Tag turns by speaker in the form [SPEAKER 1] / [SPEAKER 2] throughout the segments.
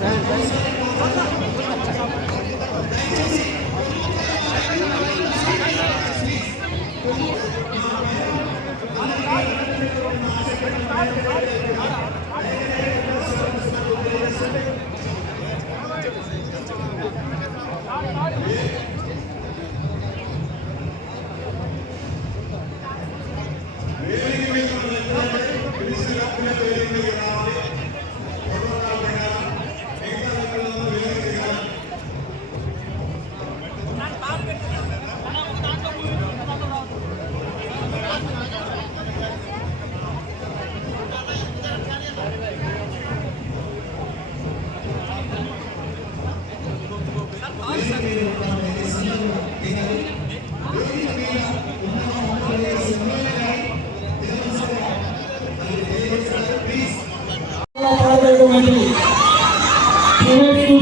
[SPEAKER 1] Nerede? Nerede?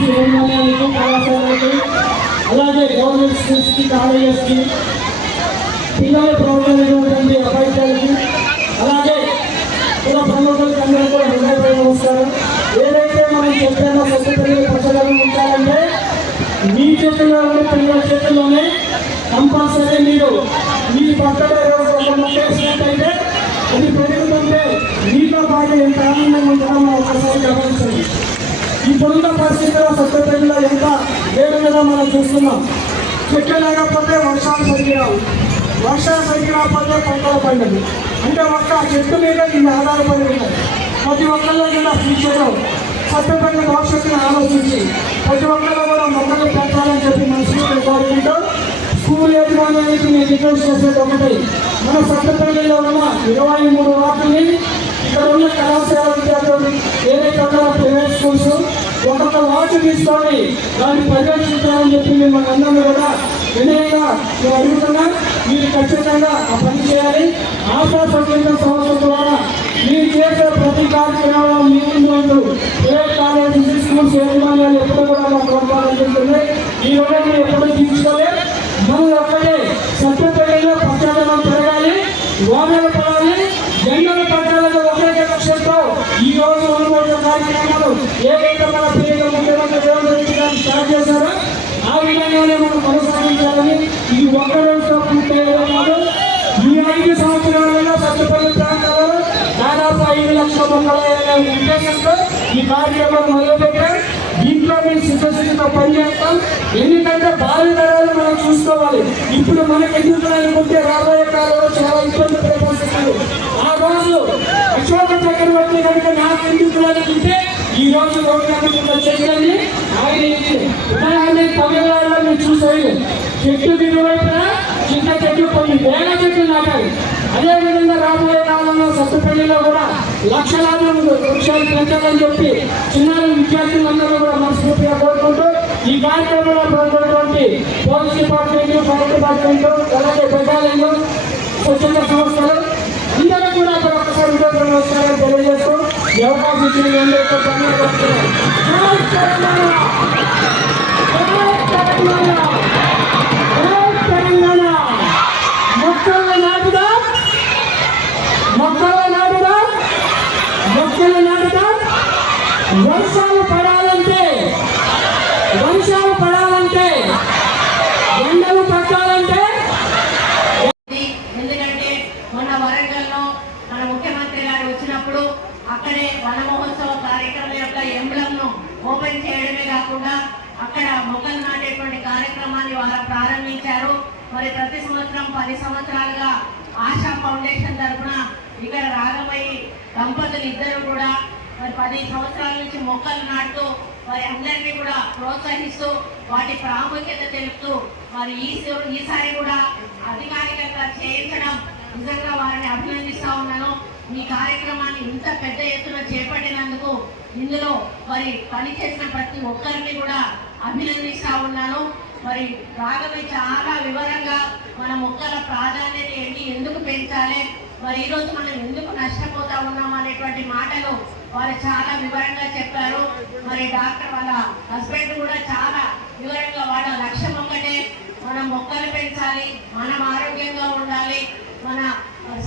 [SPEAKER 1] Private కళాశాలకి అలాగే government స్కూల్స్కి కాలేజెస్కి పిల్లలు ప్రోగ్రామైనటువంటి అబ్బాయిలకి అలాగే కుల ప్రముఖులకి అందరూ కూడా హృదయపై నమస్కారం ఏదైతే మనం చెప్పామో సత్యపల్లి ప్రజలను ఉంచాలంటే మీ చేతుల్లో ఉండే పిల్లల చేతుల్లోనే కంపల్సరీ మీరు మీ పక్కన రోజు ఒక అది పెరుగుతుంటే మీతో పాటు ఎంత ఆనందంగా ఉంటుందో ఒకసారి గమనించండి. ఇప్పుడున్న పరిస్థితుల్లో సత్యపల్లిలో ఎంత వేరుగా మనం చూస్తున్నాం. చెట్లు లేకపోతే వర్షాలు సరిగిరావు వర్షాలు సరిగిరాకపోతే పంటలు పండదు అంటే ఒక్క చెట్టు మీద దీన్ని ఆధారపడి ఉంటాయి. ప్రతి ఒక్కళ్ళు కూడా ఫ్యూచర్లో సత్యపల్లి భవిష్యత్తును ఆలోచించి ప్రతి ఒక్కళ్ళు కూడా మొక్కలు పెంచాలని చెప్పి మనసులో కోరుకుంటూ స్కూల్ యజమానికి నేను రిక్వెస్ట్ చేసేది ఒకటి. మన సత్యపల్లిలో ఉన్న ఇరవై మూడు వార్డుని ఇక్కడ ఉన్న కళాశాల విద్యార్థులు ఏదైతే ప్రైవేట్ స్కూల్స్ ఒక్కొక్క వాచ్ తీసుకొని దాన్ని పర్యవేక్షించాలని చెప్పి మిమ్మల్ని అందరూ కూడా వినయంగా నేను అడుగుతున్నా. మీరు ఖచ్చితంగా ఆ పని చేయాలి. ఆశా సంకేత సంస్థ ద్వారా మీరు చేసే ప్రతి కార్యక్రమంలో మీ ముందు ఉంటూ ప్రైవేట్ కాలేజీ స్కూల్స్ యాజమాన్యాలు ఎప్పుడు కూడా మాకు ప్రోత్సాహం చేస్తుంది ఈ రోజు ఎప్పుడు తీసుకోలే మనం ఒక్కటే సత్యపల్లిలో పచ్చదనం పెరగాలి వానలు పడాలి. జంగల పడాలి. ఈ రోజు అనుభవ కార్యక్రమాలు ఏదైతే మన ప్రియత ముఖ్యమంత్రి రేవంత్ రెడ్డి గారు స్టార్ట్ చేశారో ఆ విధంగానే మనం కొనసాగించాలని ఇది ఒక్క రోజుతో పూర్తయ్యేదే కాదు. ఈ ఐదు సంవత్సరాలలో సత్యపల్లి ప్రాంతాలలో దాదాపు ఐదు లక్షల మొక్కలు ఉద్దేశంతో ఈ కార్యక్రమం మొదలుపెట్టాం. దీంట్లో మేము సిద్ధశక్తితో పనిచేస్తాం ఎందుకంటే భావి తరాలు మనం చూసుకోవాలి. ఇప్పుడు మనకి ఎందుకు అనుకుంటే రాబోయే కాలంలో చాలా ఇబ్బంది పడే ఆ రోజు అశోక చక్రవర్తి కనుక నాకు ఎందుకు అంటే ఈ రోజు గవర్నమెంట్ చెట్లని ఆయన ఉదాహరణ తమిళనాడులో మీరు చూసేది చెట్టు దిగువైపున చిన్న చెట్టు కొన్ని వేల చెట్లు నాటాలి అదేవిధంగా రాబోయే కాలంలో సత్తుపల్లిలో కూడా లక్షలాది వృక్షాలు పెంచాలని చెప్పి చిన్నారి విద్యార్థులందరూ కూడా మనస్ఫూర్తిగా కోరుకుంటూ ఈ కార్యక్రమంలో పాల్గొన్నటువంటి పోలీస్ డిపార్ట్మెంట్ ఫైర్ డిపార్ట్మెంట్ అలాగే ప్రజాలయంలో స్వచ్ఛంద సంస్థలు ఒక్కసారి విధంగా తెలియజేస్తూ ఈ అవకాశం ఇచ్చిన అందరికీ ధన్యవాదాలు మొక్కలు నాటుదా? మొక్కలు నాటుదా? మొక్కలు నాటుదాం? వర్షాలు పడాలంటే వర్షాలు పడాలంటే ఎండలు పట్టాలంటే
[SPEAKER 2] ఉంది. ఎందుకంటే మన వరంగల్లో మన ముఖ్యమంత్రి గారు వచ్చినప్పుడు అక్కడే వన మహోత్సవ కార్యక్రమం యొక్క ఎంబ్లం ను ఓపెన్ చేయడమే కాకుండా అక్కడ మొక్కలు నాటేటువంటి కార్యక్రమాన్ని వారు ప్రారంభించారు మరి ప్రతి సంవత్సరం పది సంవత్సరాలుగా ఆశా ఫౌండేషన్ తరఫున ఇక్కడ రాగమయ్యి దంపతులు ఇద్దరు కూడా మరి పది సంవత్సరాల నుంచి మొక్కలు నాటుతూ మరి అందరినీ కూడా ప్రోత్సహిస్తూ వాటి ప్రాముఖ్యత తెలుపుతూ మరి ఈ ఈసారి కూడా అధికారికంగా చేయించడం నిజంగా వారిని అభినందిస్తా ఉన్నాను. ఈ కార్యక్రమాన్ని ఇంత పెద్ద ఎత్తున చేపట్టినందుకు ఇందులో మరి పనిచేసిన ప్రతి ఒక్కరిని కూడా అభినందిస్తా ఉన్నాను. మరి రాఘవి చాలా వివరంగా మన మొక్కల ప్రాధాన్యత ఏంటి? ఎందుకు పెంచాలి? మరి ఈరోజు మనం ఎందుకు నష్టపోతా ఉన్నాం అనేటువంటి మాటలు వారు చాలా వివరంగా చెప్పారు. మరి డాక్టర్ వాళ్ళ హస్బెండ్ కూడా చాలా వివరంగా వాళ్ళ లక్ష్యం ఒక్కటే మనం మొక్కలు పెంచాలి మనం ఆరోగ్యంగా ఉండాలి మన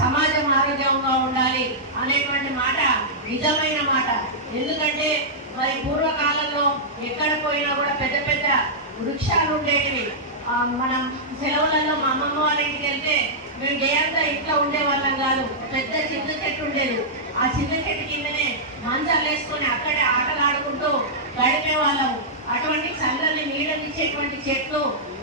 [SPEAKER 2] సమాజం ఆరోగ్యంగా ఉండాలి అనేటువంటి మాట నిజమైన మాట. ఎందుకంటే మరి పూర్వకాలంలో ఎక్కడ పోయినా కూడా పెద్ద పెద్ద వృక్షాలు ఉండేటివి. మనం సెలవులలో మా అమ్మమ్మ వాళ్ళ ఇంటికి వెళ్తే మేము గేయంతా ఇంట్లో ఉండేవాళ్ళం కాదు. పెద్ద చింత చెట్టు ఉండేది. ఆ చింత చెట్టు కిందనే మంచాలు వేసుకొని అక్కడే ఆటలు ఆడుకుంటూ గడిపే అటువంటి చల్లని నీడనిచ్చేటువంటి చెట్లు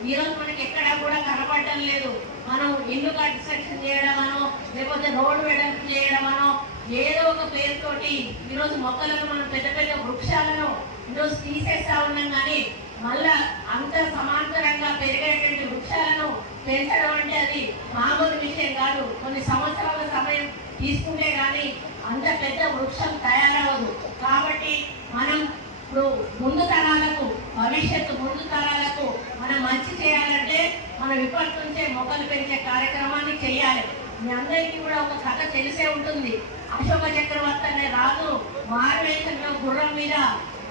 [SPEAKER 2] ఈ రోజు మనకి ఎక్కడా కూడా కనపడటం లేదు. మనం ఇల్లు కన్స్ట్రక్షన్ చేయడమనో లేకపోతే రోడ్డు వెడల్పు చేయడమనో ఏదో ఒక పేరుతోటి ఈరోజు మొక్కలను మనం పెద్ద పెద్ద వృక్షాలను ఈరోజు తీసేస్తా ఉన్నాం కానీ మళ్ళా అంత సమాంతరంగా పెరిగేటువంటి వృక్షాలను పెంచడం అంటే అది మామూలు విషయం కాదు. కొన్ని సంవత్సరాల సమయం తీసుకుంటే కానీ అంత పెద్ద వృక్షం తయారవ్వదు. కాబట్టి మనం ఇప్పుడు ముందు తరాలకు భవిష్యత్తు ముందు తరాలకు మనం మంచి చేయాలంటే మనం ఇప్పటి నుంచే మొక్కలు పెంచే కార్యక్రమాన్ని చేయాలి. మీ అందరికీ కూడా ఒక కథ తెలిసే ఉంటుంది. అశోక చక్రవర్తి అనే రాజు మారువేషంలో గుర్రం మీద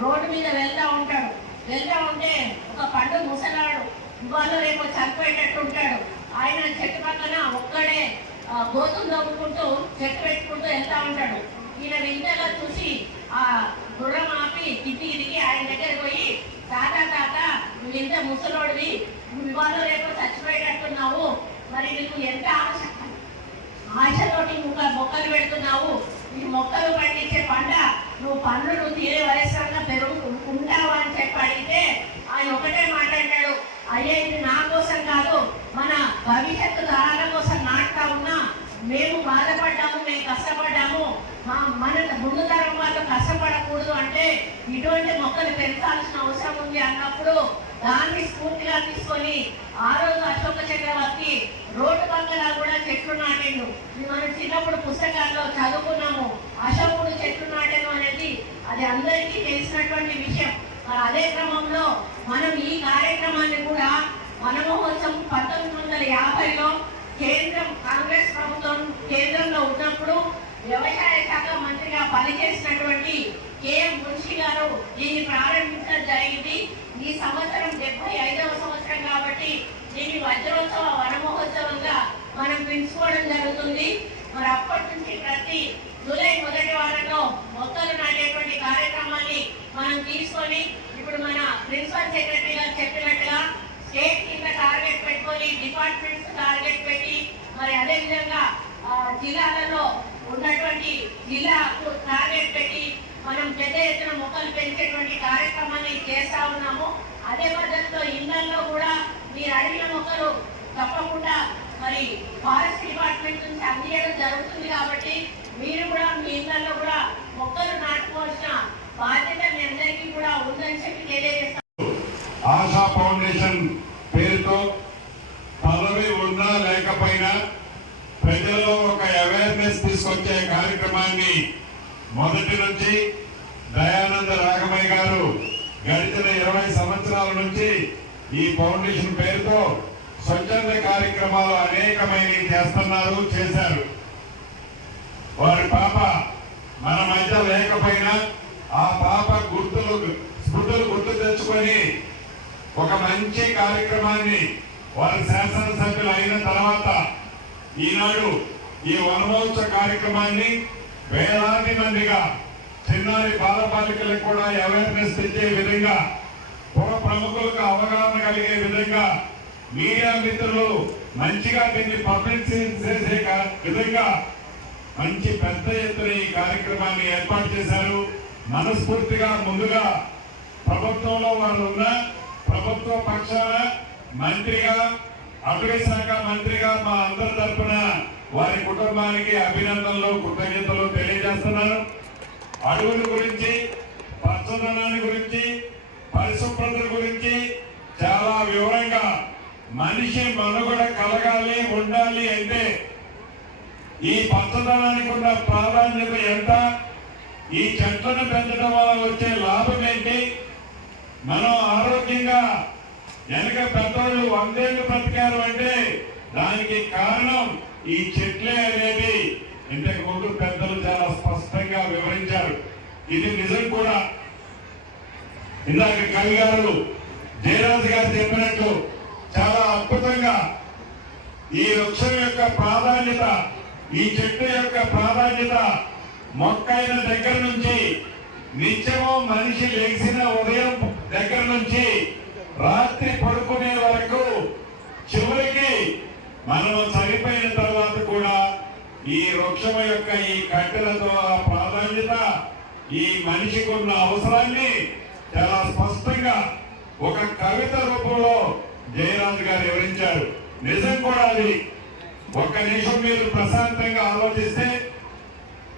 [SPEAKER 2] రోడ్డు మీద వెళ్తా ఉంటాడు. వెళ్తా ఉంటే ఒక పండు ముసలాడు ఇవాళ రేపు చనిపోయేటట్టు ఉంటాడు. ఆయన చెట్టు పక్కన ఒక్కడే గోతులు తవ్వుకుంటూ చెట్టు పెట్టుకుంటూ వెళ్తా ఉంటాడు. ఈయన వింతగా చూసి ఆ గుర్రం ఆపి కింది తిరిగి ఆయన దగ్గర పోయి తాత తాత నువ్వు ఇంత ముసలోడివి. నువ్వు ఇవాళ రేపు చచ్చిపోయేటట్టున్నావు. మరి నీకు ఎంత ఆశ ఆశతోటి ముక్క మొక్కలు పెడుతున్నావు. ఈ మొక్కలు పండించే పంట నువ్వు పండ్లు నువ్వు తీరే వయస్సుగా పెరుగు ఉంటావా అని చెప్పి అడిగితే ఆయన ఒకటే మాట్లాడాడు అయ్యే ఇది నా కోసం కాదు మన భవిష్యత్తు తరాల కోసం నాటుతా ఉన్నా. మేము బాధపడ్డాము మేము కష్టపడ్డాము. మా మన ముందు తరం వాళ్ళు కష్టపడకూడదు అంటే ఇటువంటి మొక్కలు పెంచాల్సిన అవసరం ఉంది అన్నప్పుడు దాన్ని స్ఫూర్తిగా తీసుకొని ఆ రోజు అశోక చక్రవర్తి రోడ్డు పక్కన కూడా చెట్లు నాటిండు. మనం చిన్నప్పుడు పుస్తకాల్లో చదువుకున్నాము. అశోకుడు చెట్లు నాటాను అనేది అది అందరికీ తెలిసినటువంటి విషయం. మరి అదే క్రమంలో మనం ఈ కార్యక్రమాన్ని కూడా వనమహోత్సవం పంతొమ్మిది వందల యాభైలో కేంద్రం కాంగ్రెస్ ప్రభుత్వం కేంద్రంలో ఉన్నప్పుడు వ్యవసాయ శాఖ మంత్రిగా పనిచేసినటువంటి కేఎం మున్షి గారు దీన్ని ప్రారంభించడం జరిగింది. ఈ సంవత్సరం డెబ్బై ఐదవ సంవత్సరం కాబట్టి దీన్ని వజ్రోత్సవ వనమహోత్సవంగా మనం పెంచుకోవడం జరుగుతుంది. మరి అప్పటి నుంచి ప్రతి జూలై మొదటి వారంలో మొక్కలు నాటేటువంటి కార్యక్రమాన్ని మనం తీసుకొని ఇప్పుడు మన ప్రిన్సిపల్ సెక్రటరీ గారు చెప్పినట్టుగా స్టేట్ కింద టార్గెట్ పెట్టుకొని డిపార్ట్మెంట్స్ టార్గెట్ పెట్టి మరి అదే విధంగా జిల్లాలలో ఉన్నటువంటి జిల్లాకు టార్గెట్ పెట్టి మనం పెద్ద ఎత్తున మొక్కలు పెంచేటువంటి కార్యక్రమాన్ని చేస్తా ఉన్నాము. అదే పద్ధతిలో ఇళ్ళలో కూడా మీరు అడిగిన మొక్కలు తప్పకుండా మరి ఫారెస్ట్ డిపార్ట్మెంట్ నుంచి అందించడం జరుగుతుంది కాబట్టి మీరు కూడా మీ ఇళ్ళలో కూడా మొక్కలు నాటుకోవాల్సిన బాధ్యత మీ అందరికీ కూడా ఉందని చెప్పి తెలియజేస్తాం
[SPEAKER 3] ఆశా ఫౌండేషన్ పేరుతో పదవి ఉన్నా లేకపోయినా ప్రజల్లో ఒక అవేర్నెస్ తీసుకొచ్చే కార్యక్రమాన్ని మొదటి నుంచి దయానంద రాఘమయ్య గారు గడిచిన ఇరవై సంవత్సరాల నుంచి ఈ ఫౌండేషన్ పేరుతో స్వచ్ఛంద కార్యక్రమాలు అనేకమైనవి చేస్తున్నారు చేశారు. వారి పాప మన మధ్య లేకపోయినా ఆ పాప గుర్తులు స్మృతులు గుర్తు తెచ్చుకొని ఒక మంచి కార్యక్రమాన్ని వారి శాసనసభ్యులు అయిన తర్వాత ఈనాడు ఈ వనమోత్సవ కార్యక్రమాన్ని వేలాది మందిగా చిన్నారి బాలబాలికలకు కూడా అవేర్నెస్ తెచ్చే విధంగా పుర ప్రముఖులకు అవగాహన కలిగే విధంగా మీడియా మిత్రులు మంచిగా దీన్ని పబ్లిసిటీ చేసే కా- విధంగా మంచి పెద్ద ఎత్తున ఈ కార్యక్రమాన్ని ఏర్పాటు చేశారు. మనస్ఫూర్తిగా ముందుగా ప్రభుత్వంలో వారు ఉన్న ప్రభుత్వ పక్షాన మంత్రిగా అటవీ శాఖ మంత్రిగా మా అందరి తరఫున వారి కుటుంబానికి అభినందనలు కృతజ్ఞతలు తెలియజేస్తున్నాను అడవుల గురించి పచ్చదనాన్ని గురించి పరిశుభ్రత గురించి చాలా వివరంగా మనిషి మనుగడ కలగాలి ఉండాలి అంటే ఈ పచ్చదనానికి ఉన్న ప్రాధాన్యత ఎంత? ఈ చెట్లను పెంచడం వల్ల వచ్చే లాభం ఏంటి? మనం ఆరోగ్యంగా వెనక పెద్దోళ్ళు వందేళ్ళు బ్రతికారు అంటే దానికి కారణం ఈ చెట్లే అనేది ఇంతకు ముందు పెద్దలు చాలా స్పష్టంగా వివరించారు. ఇది నిజం కూడా. ఇందాక కవి గారు జయరాజు గారు చెప్పినట్టు చాలా అద్భుతంగా ఈ వృక్షం యొక్క ప్రాధాన్యత ఈ చెట్టు యొక్క ప్రాధాన్యత మొక్క అయిన దగ్గర నుంచి నిత్యము మనిషి లేచిన ఉదయం దగ్గర నుంచి రాత్రి పడుకునే వరకు చివరికి మనము చనిపోయిన తర్వాత కూడా ఈ వృక్షం యొక్క ఈ కట్టెలతో ప్రాధాన్యత ఈ మనిషికి ఉన్న అవసరాన్ని చాలా స్పష్టంగా ఒక కవిత రూపంలో జయరాజు గారు వివరించారు. నిజం కూడా అది. ఒక్క నిమిషం మీరు ప్రశాంతంగా ఆలోచిస్తే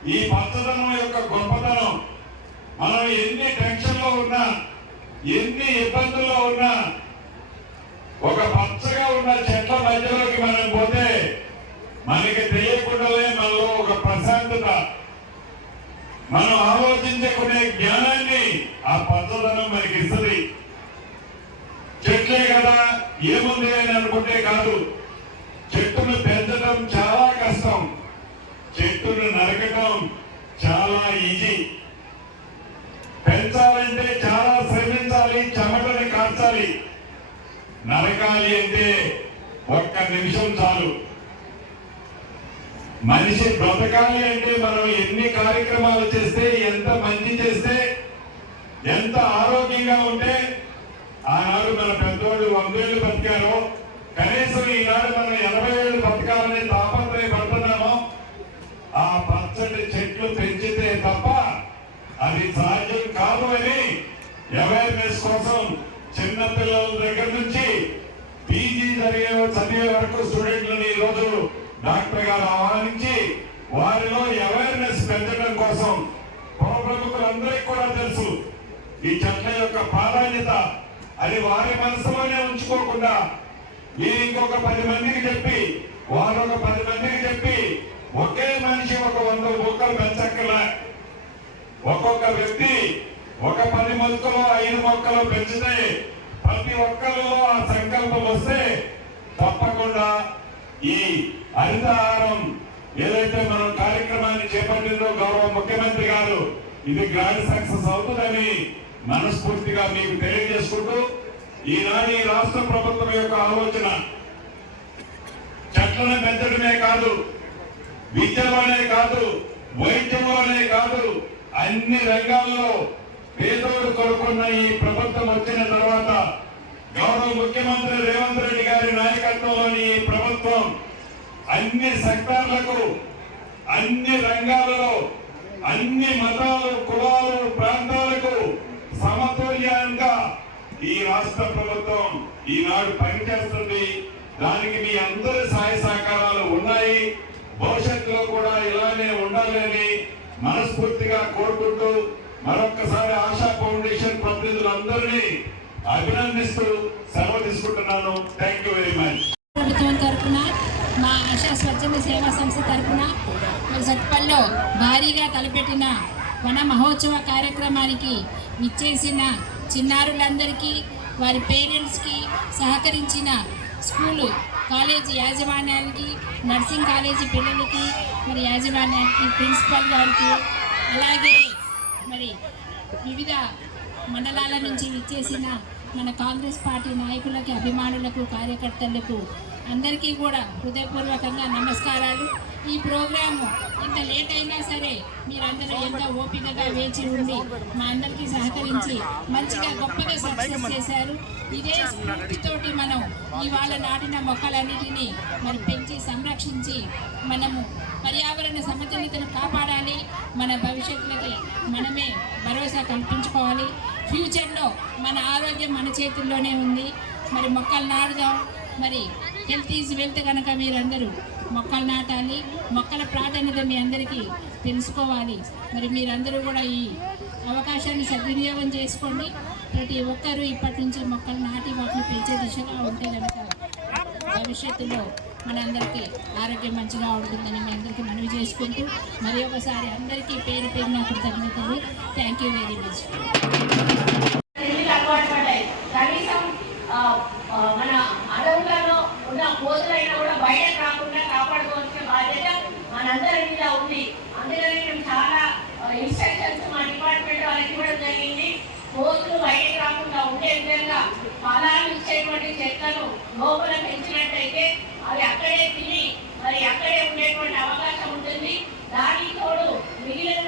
[SPEAKER 3] ఈ పచ్చదనం యొక్క గొప్పతనం. మనం ఎన్ని టెన్షన్లో ఉన్నా ఎన్ని ఇబ్బందుల్లో ఉన్నా ఒక పచ్చగా ఉన్న చెట్ల మధ్యలోకి మనం పోతే మనకి తెలియకుండానే మనలో ఒక ప్రశాంతత. మనం ఆలోచించకునే జ్ఞానాన్ని ఆ పచ్చదనం మనకి ఇస్తుంది. చెట్లే కదా ఏముంది అని అనుకుంటే కాదు. చెట్టును పెంచడం చాలా కష్టం. చెట్టును నరకటం చాలా ఈజీ. నరకాలి అంటే ఒక్క నిమిషం చాలు. మనిషి బ్రతకాలి అంటే మనం ఎన్ని కార్యక్రమాలు చేస్తే ఎంత మంచి చేస్తే ఎంత ఆరోగ్యంగా ఉంటే ఆనాడు మన పెద్దోళ్ళు వందేళ్ళు బతికారో కనీసం ఈనాడు మనం ఎనభై ఏళ్ళు బతకాలని తాపత్రయపడుతున్నామో ఆ పచ్చటి చెట్లు పెంచితే తప్ప అది సాధ్యం కాదు అని అవేర్నెస్ కోసం చిన్నపిల్లల దగ్గర నుంచి చదివే చదివే వరకు స్టూడెంట్లను ఈ రోజు డాక్టర్ గారు ఆహ్వానించి వారిలో అవేర్నెస్ పెంచడం కోసం ప్రభుత్వులందరికీ కూడా తెలుసు. ఈ చెట్ల యొక్క ప్రాధాన్యత అది వారి మనసులోనే ఉంచుకోకుండా మీరు ఇంకొక పది మందికి చెప్పి వారు ఒక పది మందికి చెప్పి ఒకే మనిషి ఒక వంద మొక్కలు పెంచక్కర్లా. ఒక్కొక్క వ్యక్తి ఒక పది మొక్కలు ఐదు మొక్కలు పెంచితే ప్రతి ఒక్కరిలో ఆ సంకల్పం వస్తే తప్పకుండా ఈ హరితహారం ఏదైతే మనం కార్యక్రమాన్ని చేపట్టిందో గౌరవ ముఖ్యమంత్రి గారు ఇది గ్రాండ్ సక్సెస్ అవుతుందని మనస్ఫూర్తిగా మీకు తెలియజేసుకుంటూ ఈనాడు ఈ రాష్ట్ర ప్రభుత్వం యొక్క ఆలోచన చెట్లను పెంచడమే కాదు విద్యలోనే కాదు వైద్యంలోనే కాదు అన్ని రంగాల్లో పేదోడు కొడుకున్న ఈ ప్రభుత్వం వచ్చిన తర్వాత గౌరవ ముఖ్యమంత్రి రేవంత్ రెడ్డి గారి ప్రభుత్వం అన్ని సెక్టార్లకు అన్ని రంగాలలో అన్ని మతాలు కులాలు ప్రాంతాలకు సమతుల్యంగా ఈ రాష్ట్ర ప్రభుత్వం ఈనాడు పనిచేస్తుంది. దానికి మీ అందరి సహాయ సహకారాలు ఉన్నాయి. భవిష్యత్తులో కూడా ఇలానే ఉండాలని మనస్ఫూర్తిగా కోరుకుంటూ మరొక్కసారి ఆశా ఫౌండేషన్ ప్రతినిధులందరినీ అభినందిస్తూ సెలవు తీసుకుంటున్నాను. థ్యాంక్ యూ వెరీ మచ్
[SPEAKER 4] ప్రభుత్వం తరఫున మా ఆశా స్వచ్ఛంద సేవా సంస్థ తరఫున సత్పల్లో భారీగా తలపెట్టిన వన మహోత్సవ కార్యక్రమానికి విచ్చేసిన చిన్నారులందరికీ వారి పేరెంట్స్కి సహకరించిన స్కూలు కాలేజీ యాజమాన్యానికి నర్సింగ్ కాలేజీ పిల్లలకి మరి యాజమాన్యానికి ప్రిన్సిపల్ గారికి అలాగే మరి వివిధ మండలాల నుంచి ఇచ్చేసిన మన కాంగ్రెస్ పార్టీ నాయకులకి అభిమానులకు కార్యకర్తలకు అందరికీ కూడా హృదయపూర్వకంగా నమస్కారాలు. ఈ ప్రోగ్రాము ఇంత లేట్ అయినా సరే మీరందరూ ఎంతో ఓపికగా వేచి ఉండి మా అందరికీ సహకరించి మంచిగా గొప్పగా సక్సెస్ చేశారు. ఇదే స్ఫూర్తితోటి మనం ఇవాళ నాటిన మొక్కలన్నిటినీ మరి పెంచి సంరక్షించి మనము పర్యావరణ సమతుల్యతను కాపాడాలి. మన భవిష్యత్తులకి మనమే భరోసా కల్పించుకోవాలి. ఫ్యూచర్లో మన ఆరోగ్యం మన చేతుల్లోనే ఉంది. మరి మొక్కలు నాటుదాం. మరి హెల్త్ ఈజ్ వెల్త్ కనుక మీరందరూ మొక్కలు నాటాలి. మొక్కల ప్రాధాన్యత మీ అందరికీ తెలుసుకోవాలి. మరి మీరందరూ కూడా ఈ అవకాశాన్ని సద్వినియోగం చేసుకోండి. ప్రతి ఒక్కరూ ఇప్పటి నుంచి మొక్కలు నాటి వాటిని పెంచే దిశగా ఉంటే కనుక భవిష్యత్తులో మనందరికీ ఆరోగ్యం మంచిగా ఉంటుందని మీ అందరికీ మనవి చేసుకుంటూ మరి ఒకసారి అందరికీ పేరు పేరున కృతజ్ఞతలు. థ్యాంక్ యూ వెరీ మచ్
[SPEAKER 2] ఎందుకు అలవాటు కనీసం మన అడవులలో ఉన్న కోతులైనా కూడా బయటకు రాకుండా కాపాడుకోవాల్సిన బాధ్యత మనందరి మీద ఉంది. అందుకని మేము చాలా ఇన్స్ట్రక్షన్స్ మా డిపార్ట్మెంట్ వాళ్ళకి ఇవ్వడం జరిగింది. కోతులు బయటకు రాకుండా ఉండే విధంగా ఫలాలు ఇచ్చేటువంటి చెట్లను లోపల పెంచినట్టయితే అవి అక్కడే తిని మరి అక్కడే ఉండేటువంటి అవకాశం ఉంటుంది. దానికి తోడు మిగిలిన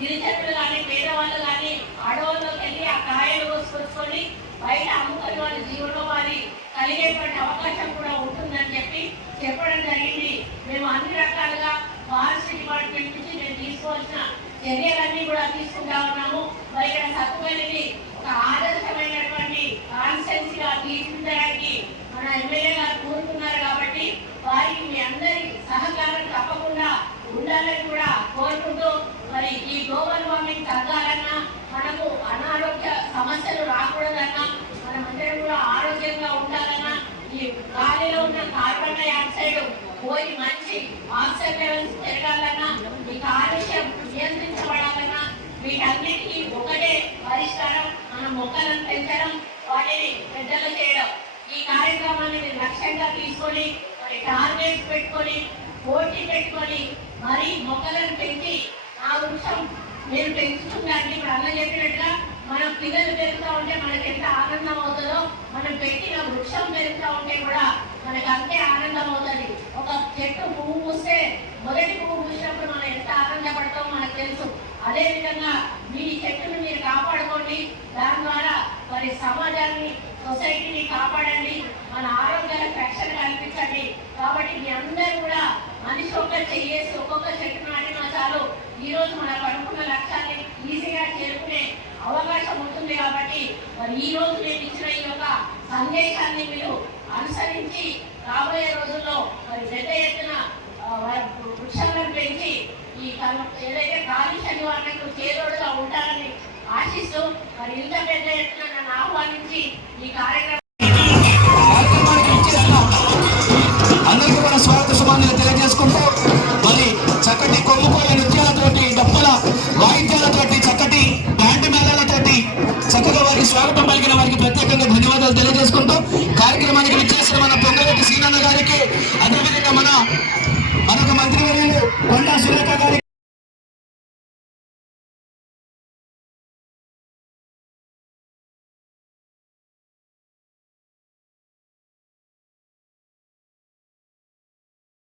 [SPEAKER 2] గిరిజనులు కానీ పేదవాళ్ళు కానీ అడవుల్లోకి వెళ్ళి ఆ కాయలు కోసుకొచ్చుకొని బయట అమ్ముకొని వాళ్ళ జీవనోపాధి కలిగేటువంటి అవకాశం కూడా ఉంటుందని చెప్పి చెప్పడం జరిగింది. మేము అన్ని రకాలుగా ఫారెస్ట్ డిపార్ట్మెంట్ నుంచి మేము తీసుకోవాల్సిన చర్యలన్నీ కూడా తీసుకుంటా ఉన్నాము. మరి ఇక్కడ సత్తుపల్లిని ఒక ఆదర్శమైనటువంటి కాన్స్టెన్సీగా తీర్చిదిద్దడానికి మన ఎమ్మెల్యే గారు కోరుతున్నారు కాబట్టి వారికి మీ అందరి సహకారం తప్పకుండా ఉండాలని కూడా కోరుకుంటూ మరి ఈ గ్లోబల్ వార్మింగ్ తగ్గాలన్నా మనకు అనారోగ్య సమస్యలు రాకూడదన్నా మనమందరం కూడా ఆరోగ్యంగా ఉండాలన్నా ఈ గాలిలో ఉన్న కార్బన్ డైఆక్సైడ్ పోయి మంచి ఆక్సిజన్ లెవెల్స్ పెరగాలన్నా ఈ కాలుష్యం నియంత్రించబడాలన్నా వీటన్నిటికీ ఒకటే పరిష్కారం మన మొక్కలను పెంచడం వాటిని పెద్దలు చేయడం. ఈ కార్యక్రమాన్ని మీరు లక్ష్యంగా తీసుకొని మరి టార్గెట్ పెట్టుకొని పోటీ పెట్టుకొని మరీ మొక్కలను పెంచి ఆ వృక్షం మీరు పెంచుతుందండి ఇప్పుడు అన్న చెప్పినట్టుగా మనం పిల్లలు పెరుగుతూ ఉంటే మనకి ఎంత ఆనందం అవుతుందో మనం పెట్టిన వృక్షం పెరుగుతూ ఉంటే కూడా మనకి అంతే ఆనందం అవుతుంది. ఒక చెట్టు పువ్వు పూస్తే మొదటి పువ్వు పూసినప్పుడు మనం ఎంత ఆనందపడతామో మనకు తెలుసు. అదేవిధంగా మీ చెట్టును మీరు కాపాడుకోండి. దాని ద్వారా మరి సమాజాన్ని సొసైటీని కాపాడండి. మన ఆరోగ్యాలకు రక్షణ కల్పించండి. కాబట్టి మీ అందరూ కూడా మనిషి ఒక్క చెయ్యేసి ఒక్కొక్క చెట్టు నాటినా చాలు. ఈరోజు మనకు అనుకున్న లక్ష్యాన్ని ఈజీగా చేరుకునే అవకాశం ఉంటుంది కాబట్టి మరి ఈ రోజు నేను ఇచ్చిన ఈ యొక్క సందేశాన్ని మీరు అనుసరించి రాబోయే రోజుల్లో మరి పెద్ద ఎత్తున వృక్షాలను పెంచి ఈ ఏదైతే కాలుష్య నివారణకు చేదోడుగా ఉంటారని ఆశిస్తూ మరి ఇంత పెద్ద ఎత్తున నన్ను ఆహ్వానించి ఈ కార్యక్రమం